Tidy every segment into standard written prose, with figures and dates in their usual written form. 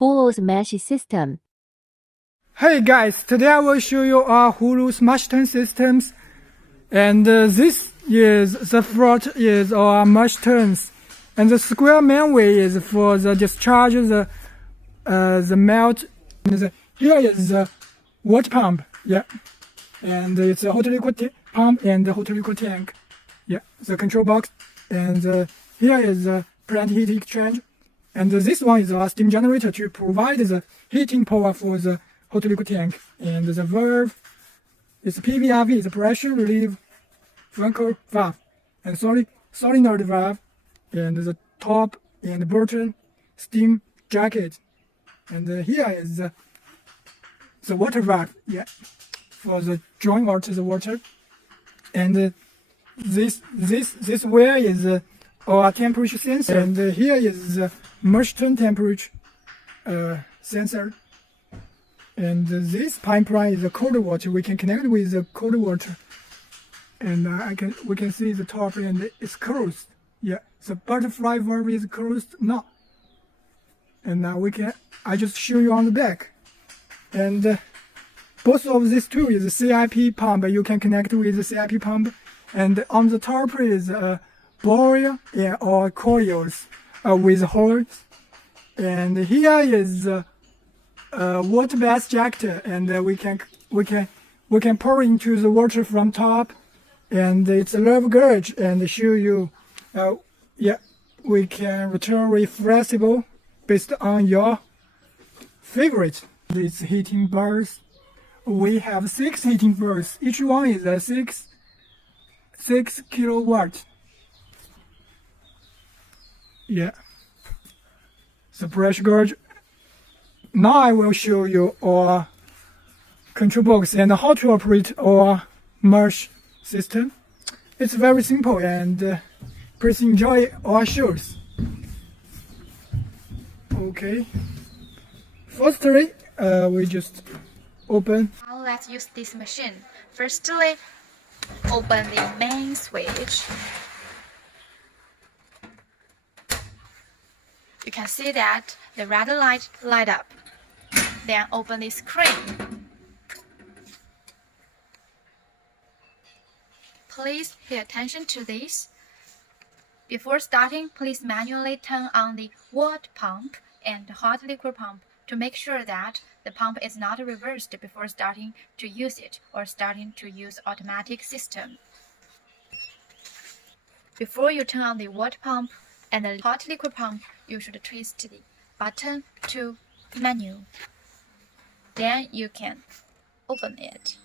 Hooloo's mesh system. Hey guys, today I will show you our Hooloo's mesh turn systems, and this is the front is our mesh turns, and the square mainway is for the discharge the melt. Here is the water pump, yeah, and it's a hot liquid pump and the hot liquid tank, yeah, the control box, and here is the plant heat exchange, and this one is our steam generator to provide the heating power for the hot liquid tank, and the valve is PVRV, the pressure relief Frankel valve, and solenoid valve, and the top and bottom steam jacket, and here is the water valve, yeah, for the drawing water, the water, and this where is our temperature sensor, and here is the mesh turn temperature sensor. And this pipeline is the cold water. We can connect with the cold water, and we can see the top and it's closed. Yeah, the butterfly valve is closed now. And now I just show you on the back. And both of these two is a CIP pump. You can connect with the CIP pump. And on the top is a borer or coils with holes. And here is water bath jacketer, and we can pour into the water from top, and it's a level gauge and show you yeah, we can return reflexible based on your favorite. These heating bars, we have 6 heating bars, each one is a 6 kilowatt, yeah, the pressure gauge. Now I will show you our control box and how to operate our mesh system. It's very simple, and please enjoy our shows. Okay. Firstly, we just open. Now let's use this machine. Firstly, open the main switch. You can see that the red light up. Then open the screen. Please pay attention to this. Before starting, please manually turn on the water pump and hot liquid pump to make sure that the pump is not reversed before starting to use it or starting to use automatic system. Before you turn on the water pump and the hot liquid pump, you should twist the button to menu. Then you can open it.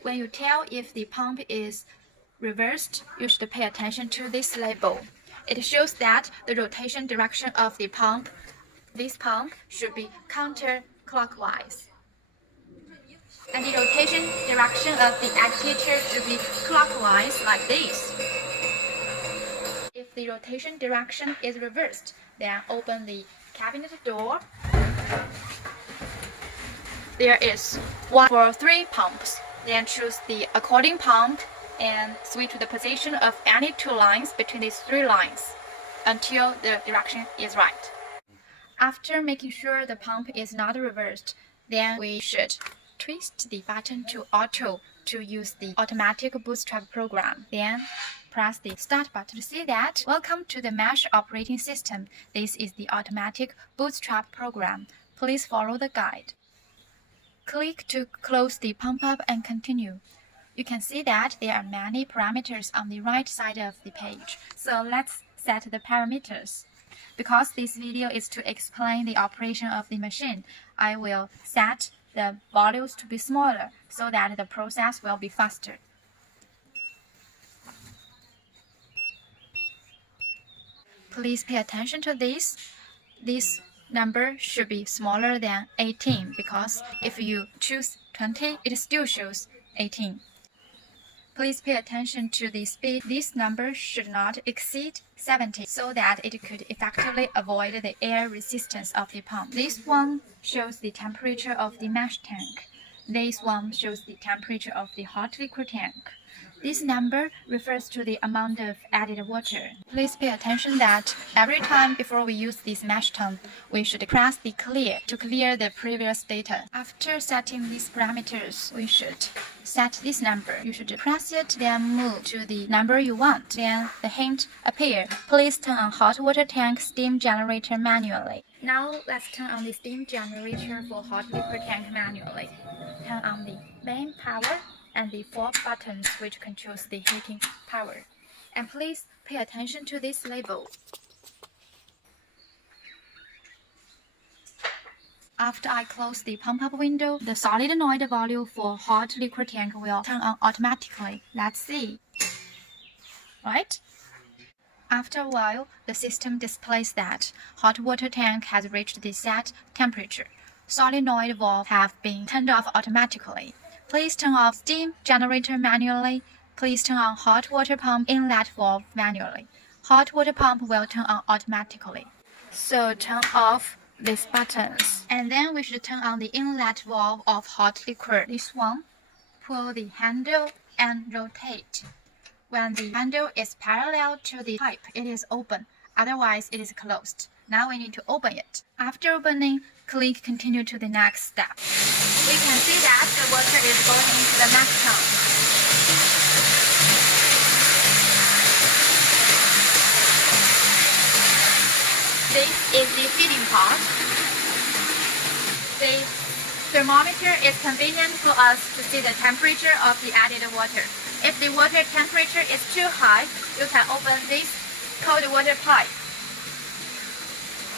When you tell if the pump is reversed, you should pay attention to this label. It shows that the rotation direction of the pump, this pump, should be counterclockwise. And the rotation direction of the actuator should be clockwise like this. If the rotation direction is reversed, then open the cabinet door. There is one for 3 pumps. Then choose the according pump and switch to the position of any 2 lines between these 3 lines until the direction is right. After making sure the pump is not reversed, then we should twist the button to auto to use the automatic Bootstrap program. Then press the start button to see that. Welcome to the mesh operating system. This is the automatic Bootstrap program. Please follow the guide. Click to close the pump up and continue. You can see that there are many parameters on the right side of the page. So let's set the parameters. Because this video is to explain the operation of the machine, I will set the volumes to be smaller so that the process will be faster. Please pay attention to this. This number should be smaller than 18 because if you choose 20, it still shows 18. Please pay attention to the speed. This number should not exceed 70 so that it could effectively avoid the air resistance of the pump. This one shows the temperature of the mesh tank. This one shows the temperature of the hot liquid tank. This number refers to the amount of added water. Please pay attention that every time before we use this mesh tone, we should press the clear to clear the previous data. After setting these parameters, we should set this number. You should press it, then move to the number you want. Then the hint appears. Please turn on hot water tank steam generator manually. Now let's turn on the steam generator for hot liquid tank manually. Turn on the main power and the 4 buttons which controls the heating power. And please pay attention to this label. After I close the pump-up window, the solenoid value for hot liquid tank will turn on automatically. Let's see. Right? After a while, the system displays that hot water tank has reached the set temperature. Solenoid valve have been turned off automatically. Please turn off steam generator manually. Please turn on hot water pump inlet valve manually. Hot water pump will turn on automatically. So turn off these buttons. And then we should turn on the inlet valve of hot liquid. This one. Pull the handle and rotate. When the handle is parallel to the pipe, it is open. Otherwise, it is closed. Now we need to open it. After opening, click continue to the next step. We can see that the water is going into the mesh tone. This is the feeding pot. The thermometer is convenient for us to see the temperature of the added water. If the water temperature is too high, you can open this cold water pipe.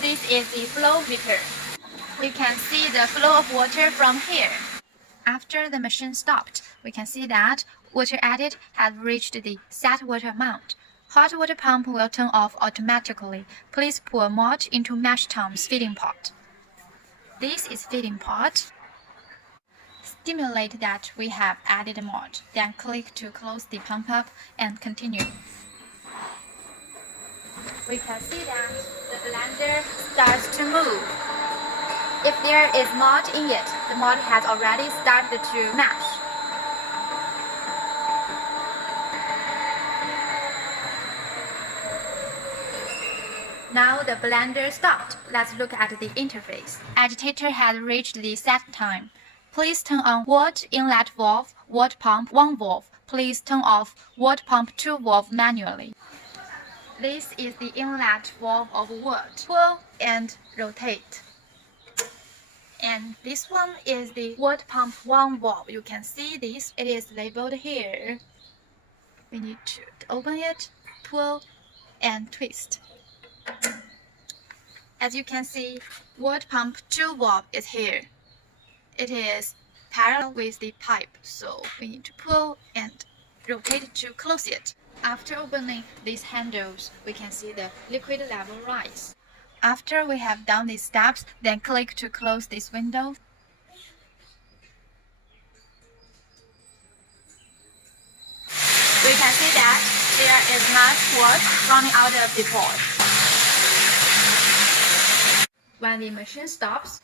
This is the flow meter. We can see the flow of water from here. After the machine stopped, we can see that water added has reached the set water amount. Hot water pump will turn off automatically. Please pour malt into mesh tone's feeding pot. This is feeding pot. Stimulate that we have added malt. Then click to close the pump up and continue. We can see that the blender starts to move. If there is malt in it, the malt has already started to mash. Now the blender stopped. Let's look at the interface. Agitator has reached the set time. Please turn on water inlet valve, water pump 1 valve. Please turn off water pump 2 valve manually. This is the inlet valve of water. Pull and rotate. And this one is the water pump 1 valve. You can see this. It is labeled here. We need to open it, pull, and twist. As you can see, water pump 2 valve is here. It is parallel with the pipe, so we need to pull and rotate to close it. After opening these handles, we can see the liquid level rise. After we have done these steps, then click to close this window. We can see that there is much water running out of the pot. When the machine stops,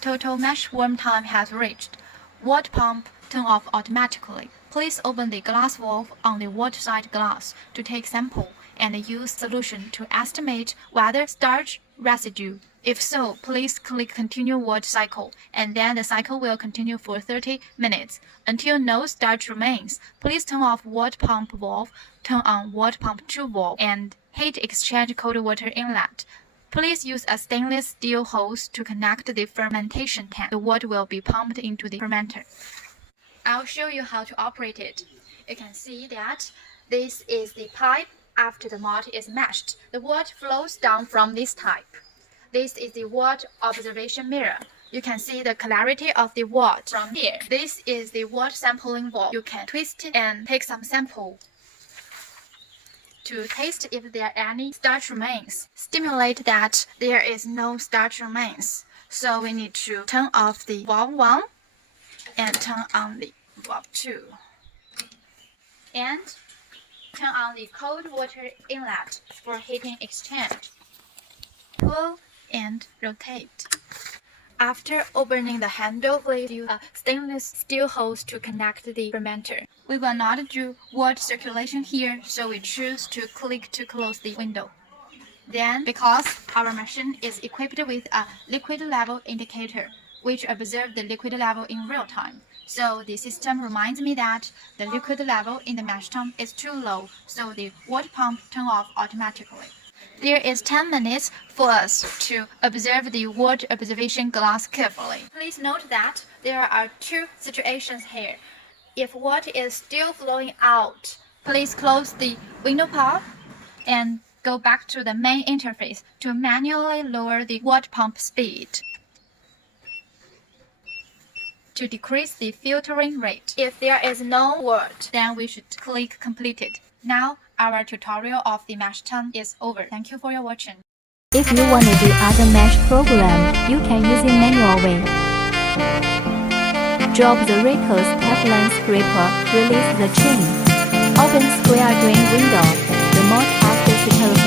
total mesh warm time has reached. Water pump turn off automatically. Please open the glass valve on the water side glass to take sample and use solution to estimate whether starch residue. If so, please click continue water cycle, and then the cycle will continue for 30 minutes until no starch remains. Please turn off water pump valve, turn on water pump 2 valve, and heat exchange cold water inlet. Please use a stainless steel hose to connect the fermentation tank. The water will be pumped into the fermenter. I'll show you how to operate it. You can see that this is the pipe. After the malt is mashed, the water flows down from this type. This is the water observation mirror. You can see the clarity of the water from here. This is the water sampling valve. You can twist it and take some sample to taste if there are any starch remains. Stimulate that there is no starch remains. So we need to turn off the valve 1 and turn on the valve 2. And turn on the cold water inlet for heating exchange. Pull and rotate. After opening the handle, please use a stainless steel hose to connect the fermenter. We will not do water circulation here, so we choose to click to close the window. Then, because our machine is equipped with a liquid level indicator, which observes the liquid level in real time, so the system reminds me that the liquid level in the mash tun is too low, so the water pump turns off automatically. There is 10 minutes for us to observe the water observation glass carefully. Please note that there are two situations here. If water is still flowing out, please close the window pump and go back to the main interface to manually lower the water pump speed to decrease the filtering rate. If there is no word, then we should click completed. Now, our tutorial of the mesh tun is over. Thank you for your watching. If you want to do other mesh program, you can use it manual way. Drop the recurse pipeline scraper, release the chain. Open square drain window. Remote access telephone.